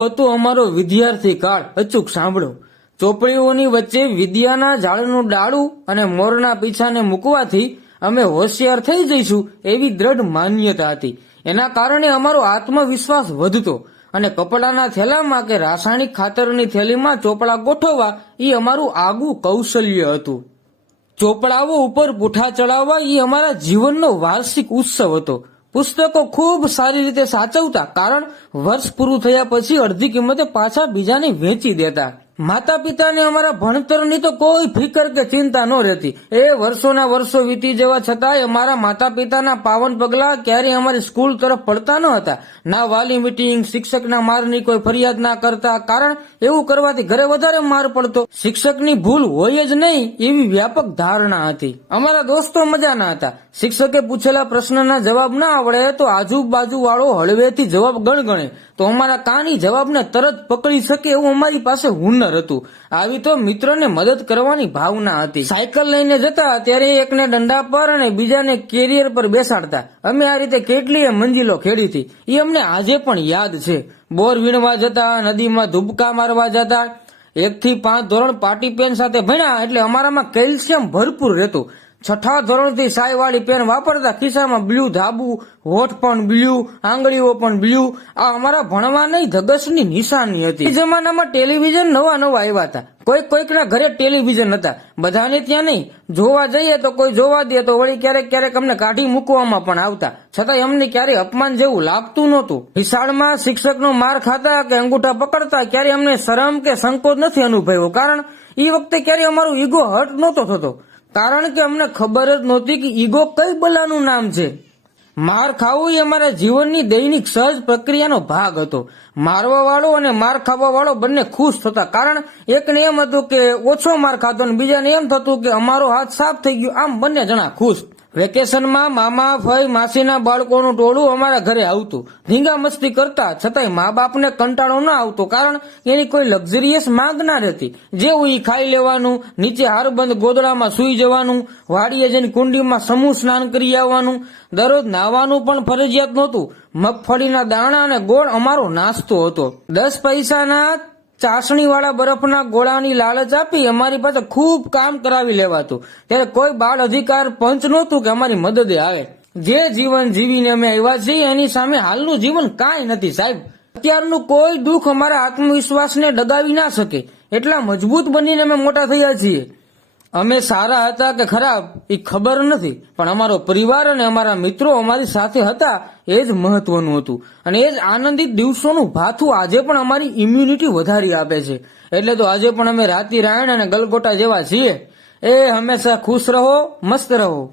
હતું અમારો વિદ્યાર્થી કાળ. અચૂક સાંભળો. ચોપડીઓની વચ્ચે વિદ્યાના ઝાડનું ડાળું અને મોરના પીછાને મૂકવાથી અમે હોશિયાર થઈ જઈશું એવી દ્રઢ માન્યતા હતી. એના કારણે અમારો આત્મવિશ્વાસ વધતો અને કપડાના થેલામાં કે રાસાયણિક ખાતરની થેલીમાં ચોપડા ગોઠવવા એ અમારું આગવું કૌશલ્ય હતું. ચોપડાઓ ઉપર પૂઠા ચડાવવા એ અમારા જીવનનો વાર્ષિક ઉત્સવ હતો. પુસ્તકો ખૂબ સારી રીતે સાચવતા, કારણ વર્ષ પૂરું થયા પછી અડધી કિંમતે પાછા બીજાને વેચી દેતા. માતા પિતાને અમારા ભણતરની તો કોઈ ફિકર કે ચિંતા ન રહેતી. એ વર્ષોના વર્ષો વીતી જવા છતાંય અમારા માતા પિતાના પાવન પગલા ક્યારેય અમારી સ્કૂલ તરફ પડતા ન હતા. ના વાલી મીટિંગ, શિક્ષકના મારની કોઈ ફરિયાદ ના કરતા, કારણ એવું કરવાથી ઘરે વધારે માર પડતો. શિક્ષકની ભૂલ હોય જ નહીં એવી વ્યાપક ધારણા હતી. અમારા દોસ્તો મજાના હતા. શિક્ષકે પૂછેલા પ્રશ્નના જવાબ ના આવડે તો આજુબાજુ વાળો હળવેથી જવાબ ગણગણે તો અમારા કાની જવાબને તરત પકડી શકે એવું અમારી પાસે હુનર હતું. આવી તો મિત્રોને મદદ કરવાની ભાવના હતી. સાયકલ લઈને જતા ત્યારે એકને દંડા પર અને બીજાને કેરિયર પર બેસાડતા. અમે આ રીતે કેટલીય મંજિલો ખેડી હતી. એ અમને આજે પણ યાદ છે. બોર વીણવા જતા, નદીમાં ધુબકા મારવા જતા. 1 થી 5 ધોરણ પાટી પેન સાથે ભણ્યા એટલે અમારામાં કેલ્શિયમ ભરપૂર રહેતું. 6ઠા ધોરણથી સાયવાળી પેન વાપરતા. ખિસ્સામાં બ્લુ ધાબુ, હોઠ પણ બ્લુ, આંગળીઓ પણ બ્લુ. આ અમારા ભણવાની ધગશની નિશાની હતી. એ જમાનામાં ટેલિવિઝન નવા આવ્યા હતા. કોઈકના ઘરે ટેલિવિઝન હતા, બધાને ત્યાં નહીં. જોવા જઈએ તો કોઈ જોવા દે તો વળી ક્યારેક અમને કાઢી મૂકવામાં પણ આવતા. છતાંય અમને ક્યારેય અપમાન જેવું લાગતું નહોતું. નિશાળમાં શિક્ષકનો માર ખાતા કે અંગૂઠા પકડતા ક્યારેય અમને શરમ કે સંકોચ નથી અનુભવ્યો, કારણ એ વખતે ક્યારેય અમારું ઈગો હર્ટ નહોતો થતો. કારણ કે અમને ખબર જ નહોતી કે ઈગો કઈ બલાનું નામ છે. માર ખાવું એ અમારા જીવનની દૈનિક સહજ પ્રક્રિયાનો ભાગ હતો. મારવા વાળો અને માર ખાવા વાળો બંને ખુશ થતા, કારણ એકને એમ હતું કે ઓછો માર ખાતો અને બીજાને એમ થતું કે અમારો હાથ સાફ થઈ ગયો. આમ બંને જણા ખુશ. વેકેશનમાં મામા, ફઈ, માસીના બાળકોનું ટોળું અમારા ઘરે આવતું. ધીંગા મસ્તી કરતા, છતાંય મા બાપને કંટાળો ના આવતો, કારણ એની કોઈ લક્ઝરિયસ માંગ ના રહેતી. જેવું ઈ ખાઈ લેવાનું, નીચે હારબંધ ગોદડામાં સૂઈ જવાનું, વાડીએ જઈને કુંડીમાં સમૂહ સ્નાન કરી આવવાનું. દરરોજ નાવાનું પણ ફરજિયાત નહોતું. મગફળીના દાણા અને ગોળ અમારો નાસ્તો હતો. 10 પૈસાના ચાસણી વાળા બરફના ગોળાની લાલચ આપી અમારી પાસે ખૂબ કામ કરાવી લેવાતું. ત્યારે કોઈ બાળ અધિકાર પંચ નહોતું કે અમારી મદદે આવે. જે જીવન જીવીને અમે આવ્યા છીએ એની સામે હાલનું જીવન કાંઈ નથી સાહેબ. અત્યારનું કોઈ દુઃખ અમારા આત્મવિશ્વાસને ડગાવી ના શકે. એટલા મજબૂત બનીને અમે મોટા થયા છીએ. અમે સારા હતા કે ખરાબ એ ખબર નથી, પણ અમારો પરિવાર અને અમારા મિત્રો અમારી સાથે હતા એ જ મહત્વનું હતું. અને એ જ આનંદિત દિવસોનું ભાથું આજે પણ અમારી ઇમ્યુનિટી વધારી આપે છે. એટલે તો આજે પણ અમે રાતી રાયણ અને ગલગોટા જેવા છીએ. એ હંમેશા ખુશ રહો, મસ્ત રહો.